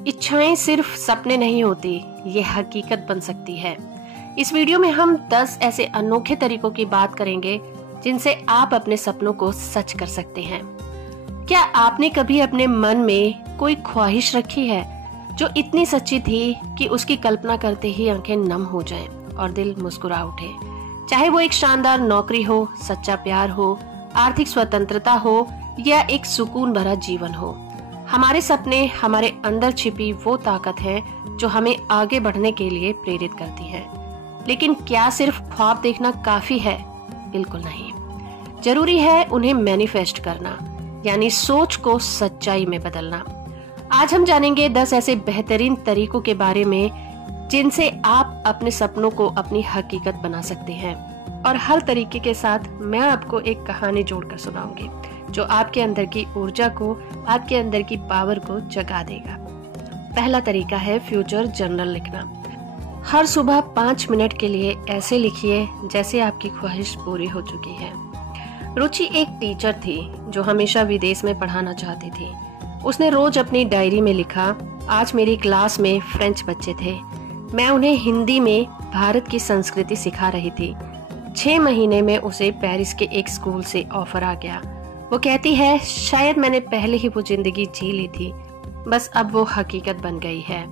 इच्छाएं सिर्फ सपने नहीं होती, ये हकीकत बन सकती है। इस वीडियो में हम 10 ऐसे अनोखे तरीकों की बात करेंगे जिनसे आप अपने सपनों को सच कर सकते हैं। क्या आपने कभी अपने मन में कोई ख्वाहिश रखी है जो इतनी सच्ची थी कि उसकी कल्पना करते ही आंखें नम हो जाएं और दिल मुस्कुरा उठे? चाहे वो एक शानदार नौकरी हो, सच्चा प्यार हो, आर्थिक स्वतंत्रता हो या एक सुकून भरा जीवन हो। हमारे सपने हमारे अंदर छिपी वो ताकत है जो हमें आगे बढ़ने के लिए प्रेरित करती है। लेकिन क्या सिर्फ ख्वाब देखना काफी है? बिल्कुल नहीं। जरूरी है उन्हें मैनिफेस्ट करना, यानी सोच को सच्चाई में बदलना। आज हम जानेंगे 10 ऐसे बेहतरीन तरीकों के बारे में जिनसे आप अपने सपनों को अपनी हकीकत बना सकते हैं। और हर तरीके के साथ मैं आपको एक कहानी जोड़कर सुनाऊंगी जो आपके अंदर की ऊर्जा को, आपके अंदर की पावर को जगा देगा। पहला तरीका है फ्यूचर जर्नल लिखना। हर सुबह 5 मिनट के लिए ऐसे लिखिए जैसे आपकी ख्वाहिश पूरी हो चुकी है। रुचि एक टीचर थी जो हमेशा विदेश में पढ़ाना चाहती थी। उसने रोज अपनी डायरी में लिखा, आज मेरी क्लास में फ्रेंच बच्चे थे, मैं उन्हें हिंदी में भारत की संस्कृति सिखा रही थी। 6 महीने में उसे पेरिस के एक स्कूल से ऑफर आ गया। वो कहती है, शायद मैंने पहले ही वो जिंदगी जी ली थी, बस अब वो हकीकत बन गई है।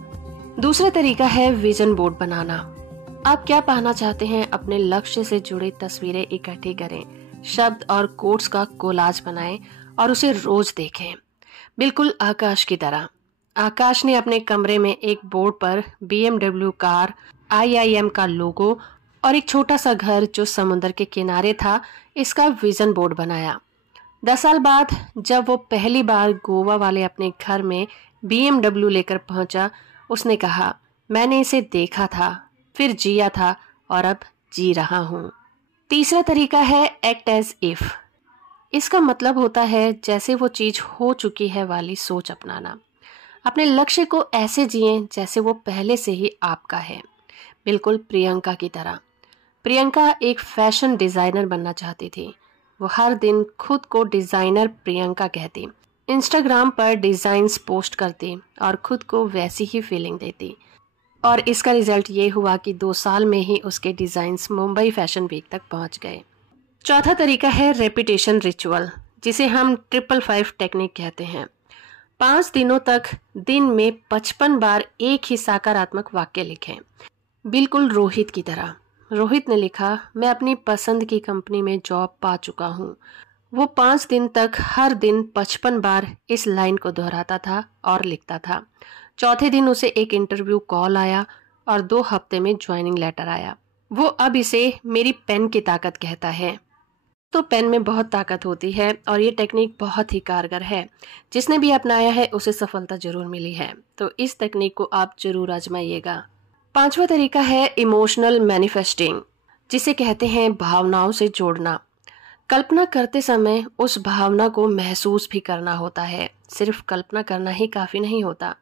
दूसरा तरीका है विजन बोर्ड बनाना। आप क्या पाना चाहते हैं, अपने लक्ष्य से जुड़ी तस्वीरें इकट्ठी करें, शब्द और कोट्स का कोलाज बनाएं और उसे रोज देखें, बिल्कुल आकाश की तरह। आकाश ने अपने कमरे में एक बोर्ड पर BMW कार, IIM का लोगो और एक छोटा सा घर जो समुद्र के किनारे था, इसका विजन बोर्ड बनाया। 10 साल बाद जब वो पहली बार गोवा वाले अपने घर में BMW लेकर पहुंचा, उसने कहा, मैंने इसे देखा था, फिर जिया था और अब जी रहा हूँ। तीसरा तरीका है एक्ट एज इफ। इसका मतलब होता है जैसे वो चीज हो चुकी है वाली सोच अपनाना। अपने लक्ष्य को ऐसे जिएं जैसे वो पहले से ही आपका है, बिल्कुल प्रियंका की तरह। प्रियंका एक फैशन डिजाइनर बनना चाहती थी। वो हर दिन खुद को डिजाइनर प्रियंका कहती, इंस्टाग्राम पर डिजाइन्स पोस्ट करती और खुद को वैसी ही फीलिंग देती। और इसका रिजल्ट ये हुआ कि 2 साल में ही उसके डिजाइन्स मुंबई फैशन वीक तक पहुंच गए। चौथा तरीका है रेपिटेशन रिचुअल, जिसे हम 555 टेक्निक कहते हैं। 5 दिनों तक दिन में 55 बार एक ही सकारात्मक वाक्य लिखें, बिल्कुल रोहित की तरह। रोहित ने लिखा, मैं अपनी पसंद की कंपनी में जॉब पा चुका हूँ। वो 5 दिन तक हर दिन 55 बार इस लाइन को दोहराता था और लिखता था। चौथे दिन उसे एक इंटरव्यू कॉल आया और 2 हफ्ते में ज्वाइनिंग लेटर आया। वो अब इसे मेरी पेन की ताकत कहता है। तो पेन में बहुत ताकत होती है और ये टेक्निक बहुत ही कारगर है। जिसने भी अपनाया है उसे सफलता जरूर मिली है, तो इस टेक्निक को आप जरूर आजमाइएगा। 5वां तरीका है इमोशनल मैनिफेस्टिंग, जिसे कहते हैं भावनाओं से जोड़ना। कल्पना करते समय उस भावना को महसूस भी करना होता है, सिर्फ कल्पना करना ही काफी नहीं होता।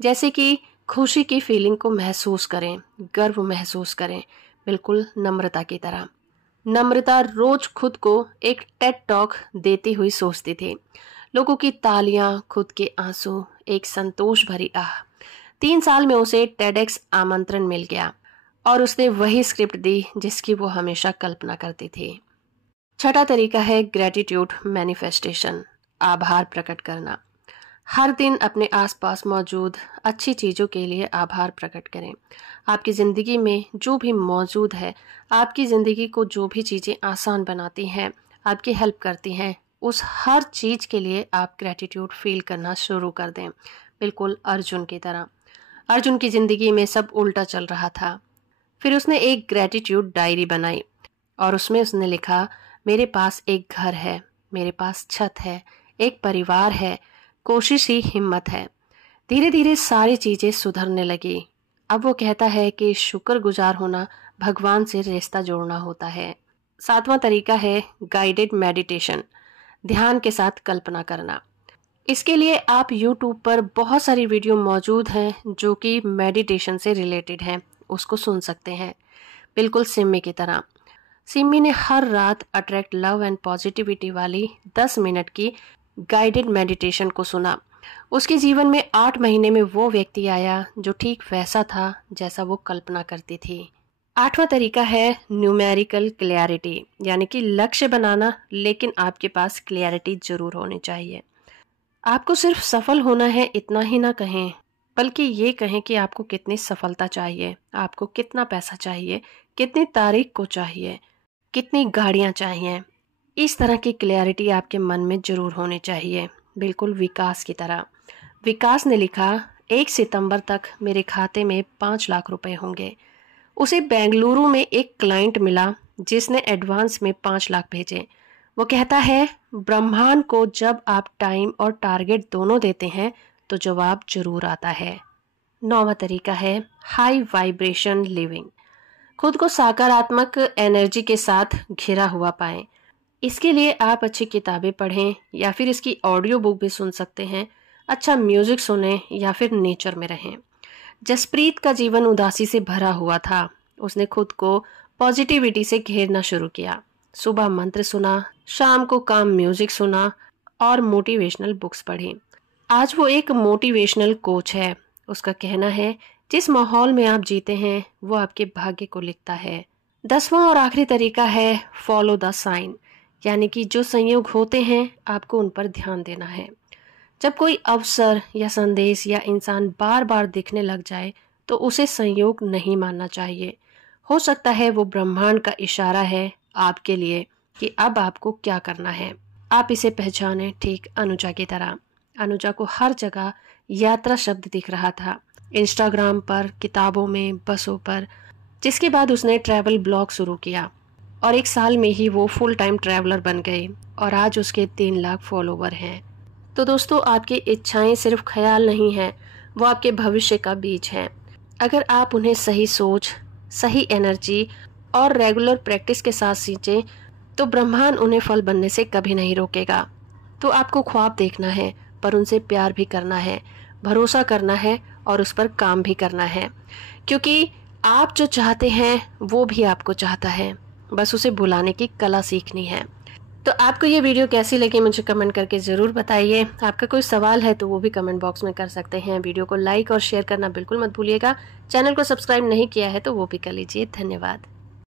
जैसे कि खुशी की फीलिंग को महसूस करें, गर्व महसूस करें, बिल्कुल नम्रता की तरह। नम्रता रोज खुद को एक टेड टॉक देती हुई सोचती थी। लोगों की तालियां, खुद के आंसू, एक संतोष भरी आह। 3 साल में उसे टेडेक्स आमंत्रण मिल गया और उसने वही स्क्रिप्ट दी जिसकी वो हमेशा कल्पना करती थी। छठा तरीका है ग्रेटिट्यूड मैनिफेस्टेशन, आभार प्रकट करना। हर दिन अपने आसपास मौजूद अच्छी चीज़ों के लिए आभार प्रकट करें। आपकी ज़िंदगी में जो भी मौजूद है, आपकी ज़िंदगी को जो भी चीज़ें आसान बनाती हैं, आपकी हेल्प करती हैं, उस हर चीज़ के लिए आप ग्रेटिट्यूड फील करना शुरू कर दें, बिल्कुल अर्जुन की तरह। अर्जुन की ज़िंदगी में सब उल्टा चल रहा था। फिर उसने एक ग्रेटिट्यूड डायरी बनाई और उसमें उसने लिखा, मेरे पास एक घर है, मेरे पास छत है, एक परिवार है, कोशिश ही हिम्मत है। धीरे धीरे सारी चीजें सुधरने लगी। अब वो कहता है कि शुक्रगुजार होना भगवान से रिश्ता जोड़ना होता है। 7वां तरीका है गाइडेड मेडिटेशन, ध्यान के साथ कल्पना करना। इसके लिए आप YouTube पर बहुत सारी वीडियो मौजूद हैं जो कि मेडिटेशन से रिलेटेड हैं, उसको सुन सकते हैं, बिल्कुल सिम्मी की तरह। सिम्मी ने हर रात अट्रैक्ट लव एंड पॉजिटिविटी वाली 10 मिनट की गाइडेड मेडिटेशन को सुना उसके जीवन में 8 महीने में वो व्यक्ति आया जो ठीक वैसा था जैसा वो कल्पना करती थी। 8वां तरीका है न्यूमेरिकल क्लैरिटी, यानी कि लक्ष्य बनाना, लेकिन आपके पास क्लैरिटी जरूर होनी चाहिए। आपको सिर्फ सफल होना है इतना ही ना कहें, बल्कि ये कहें कि आपको कितनी सफलता चाहिए, आपको कितना पैसा चाहिए, कितनी तारीख को चाहिए, कितनी गाड़ियां चाहिए। इस तरह की क्लैरिटी आपके मन में जरूर होनी चाहिए, बिल्कुल विकास की तरह। विकास ने लिखा, 1 सितंबर तक मेरे खाते में 5 लाख रुपए होंगे। उसे बेंगलुरु में एक क्लाइंट मिला जिसने एडवांस में 5 लाख भेजे। वो कहता है, ब्रह्मांड को जब आप टाइम और टारगेट दोनों देते हैं तो जवाब जरूर आता है। 9वां तरीका है हाई वाइब्रेशन लिविंग। खुद को सकारात्मक एनर्जी के साथ घिरा हुआ पाएं। इसके लिए आप अच्छी किताबें पढ़ें या फिर इसकी ऑडियो बुक भी सुन सकते हैं, अच्छा म्यूजिक सुने या फिर नेचर में रहें। जसप्रीत का जीवन उदासी से भरा हुआ था। उसने खुद को पॉजिटिविटी से घेरना शुरू किया। सुबह मंत्र सुना, शाम को काम म्यूजिक सुना और मोटिवेशनल बुक्स पढ़ी। आज वो एक मोटिवेशनल कोच है। उसका कहना है, जिस माहौल में आप जीते हैं वो आपके भाग्य को लिखता है। 10वां और आखिरी तरीका है फॉलो द साइन, यानी कि जो संयोग होते हैं आपको उन पर ध्यान देना है। जब कोई अवसर या संदेश या इंसान बार बार दिखने लग जाए तो उसे संयोग नहीं मानना चाहिए। हो सकता है वो ब्रह्मांड का इशारा है आपके लिए कि अब आपको क्या करना है। आप इसे पहचाने ठीक अनुजा की तरह। अनुजा को हर जगह यात्रा शब्द दिख रहा था, इंस्टाग्राम पर, किताबों में, बसों पर। जिसके बाद उसने ट्रैवल ब्लॉग शुरू किया और 1 साल में ही वो फुल टाइम ट्रैवलर बन गई और आज उसके 3 लाख फॉलोवर हैं। तो दोस्तों, आपकी इच्छाएं सिर्फ ख्याल नहीं हैं, वो आपके भविष्य का बीज हैं। अगर आप उन्हें सही सोच, सही एनर्जी और रेगुलर प्रैक्टिस के साथ सींचें तो ब्रह्मांड उन्हें फल बनने से कभी नहीं रोकेगा। तो आपको ख्वाब देखना है, पर उनसे प्यार भी करना है, भरोसा करना है और उस पर काम भी करना है, क्योंकि आप जो चाहते हैं वो भी आपको चाहता है। बस उसे बुलाने की कला सीखनी है। तो आपको ये वीडियो कैसी लगी मुझे कमेंट करके ज़रूर बताइए। आपका कोई सवाल है तो वो भी कमेंट बॉक्स में कर सकते हैं। वीडियो को लाइक और शेयर करना बिल्कुल मत भूलिएगा। चैनल को सब्सक्राइब नहीं किया है तो वो भी कर लीजिए। धन्यवाद।